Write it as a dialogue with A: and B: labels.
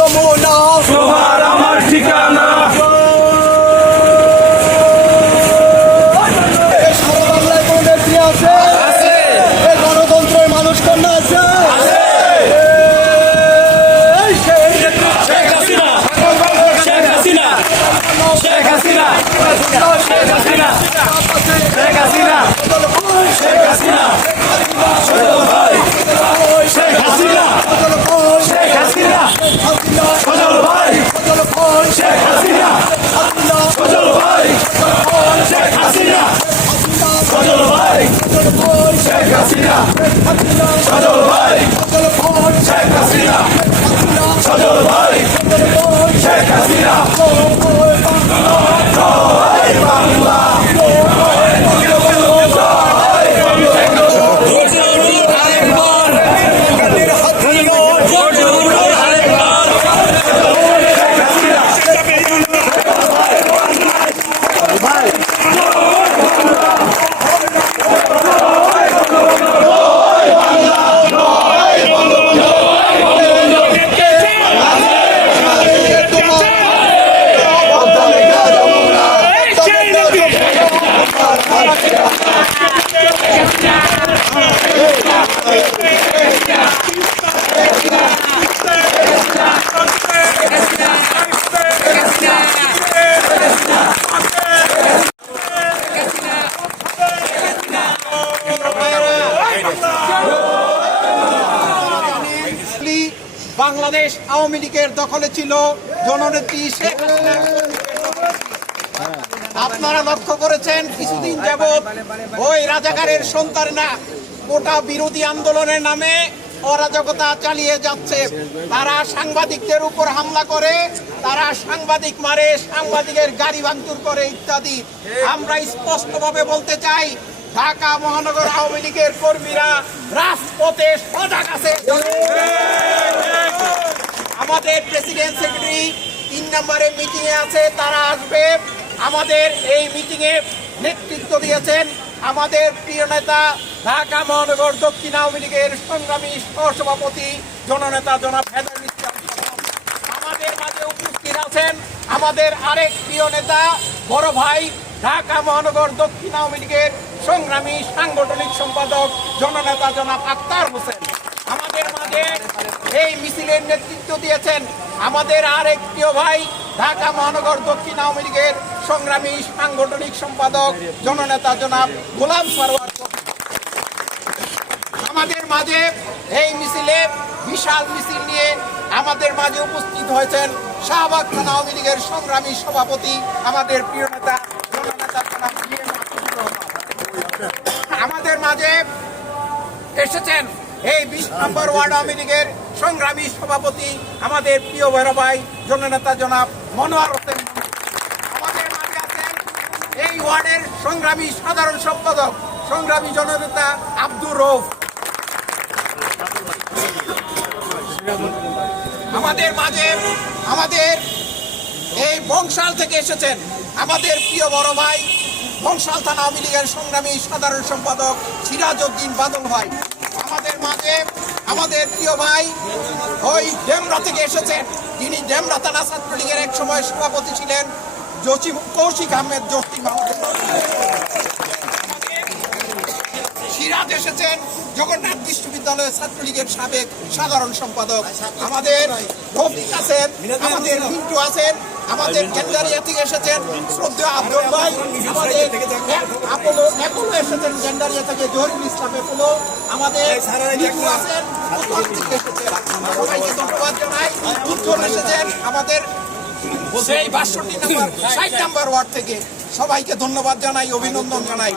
A: Come on now. সজল ভাই। শেখ হাসিনা সজল ভাই। শেখ হাসিনা।
B: বাংলাদেশ আওয়ামী লীগের দখলে ছিল জননেত্রী শেখ আপনারা লক্ষ্য করেছেন, কিছুদিন যাবৎ ওই রাজাকারের সন্তানরা গোটা বিরোধী আন্দোলনের নামে অরাজকতা চালিয়ে যাচ্ছে। তারা সাংবাদিকদের উপর হামলা করে, তারা সাংবাদিক মারে, সাংবাদিকের গাড়ি ভাঙচুর করে ইত্যাদি। আমরা স্পষ্টভাবে বলতে চাই, ঢাকা মহানগর আওয়ামী লীগের কর্মীরা রাজপথে সজাগ আছে। আমাদের প্রেসিডেন্ট সেক্রেটারি তিন নম্বরে মিটিংয়ে আছে, তারা আসবে। আমাদের এই মিটিংয়ে নেতৃত্ব দিয়েছেন আমাদের প্রিয় নেতা ঢাকা মহানগর দক্ষিণ আওয়ামী লীগের সংগ্রামী সহসভাপতি জননেতা জনাব হেদার আমাদের মাঝে উপস্থিত আছেন আমাদের আরেক প্রিয় নেতা, বড় ভাই ঢাকা মহানগর দক্ষিণ আওয়ামী লীগের সংগ্রামী সাংগঠনিক সম্পাদক জননেতা জনাব আক্তার হোসেন। আমাদের মাঝে এই মিছিলের নেতৃত্ব দিয়েছেন আমাদের আরেক প্রিয় ভাই ঢাকা মহানগর দক্ষিণ আওয়ামী লীগের সংগ্রামী সাংগঠনিক সম্পাদক, জননেতা জনাব গোলাম সরওয়ার আমাদের মাঝে এই মিছিলে বিশাল মিছিল নিয়ে আমাদের মাঝে উপস্থিত হয়েছেন শাহবাগ থানা আওয়ামী লীগের সংগ্রামী সভাপতি, আমাদের প্রিয় নেতা, জননেতা জনাব। আমাদের মাঝে এসেছেন এই বিশ নম্বর ওয়ার্ড আওয়ামী লীগের সংগ্রামী সভাপতি আমাদের প্রিয় ভাই জননেতা জনাব মনোয়ার হোসেন। এই ওয়ার্ডের সংগ্রামী সাধারণ সম্পাদক, সংগ্রামী জননেতা আব্দুর রৌফ আমাদের মাঝে, আমাদের এই বংশাল থেকে এসেছেন আমাদের প্রিয় বড় ভাই বংশাল থানা আওয়ামী লীগের সংগ্রামী সাধারণ সম্পাদক সিরাজ উদ্দিন বাদল ভাই। আমাদের মাঝে আমাদের প্রিয় ভাই ওই ডেমরা থেকে এসেছেন। তিনি ডেমরা থানা ছাত্রলীগের এক সময় সভাপতি ছিলেন জসিম কৌশিক আহমেদ জসিম সিরাজ এসেছেন জগন্নাথ বিশ্ববিদ্যালয়ের ছাত্রলীগের সাবেক সাধারণ সম্পাদক। আমাদের রফিক আছেন, আমাদের মিন্টু আছেন আমাদের গেন্ডারিয়া থেকে এসেছেন শ্রদ্ধেয় আব্দুল ভাই আমাদের অ্যাপোলো এসেছেন থেকে জহিরুল ইসলাম অ্যাপোলো আমাদের মিঠু আছেন উত্তর থেকে এসেছেন। সবাইকে ধন্যবাদ জানাই। উজ্জ্বল এসেছেন আমাদের সেই বাষট্টি নাম্বার ষাট নাম্বার ওয়ার্ড থেকে। সবাইকে ধন্যবাদ জানাই অভিনন্দন জানাই।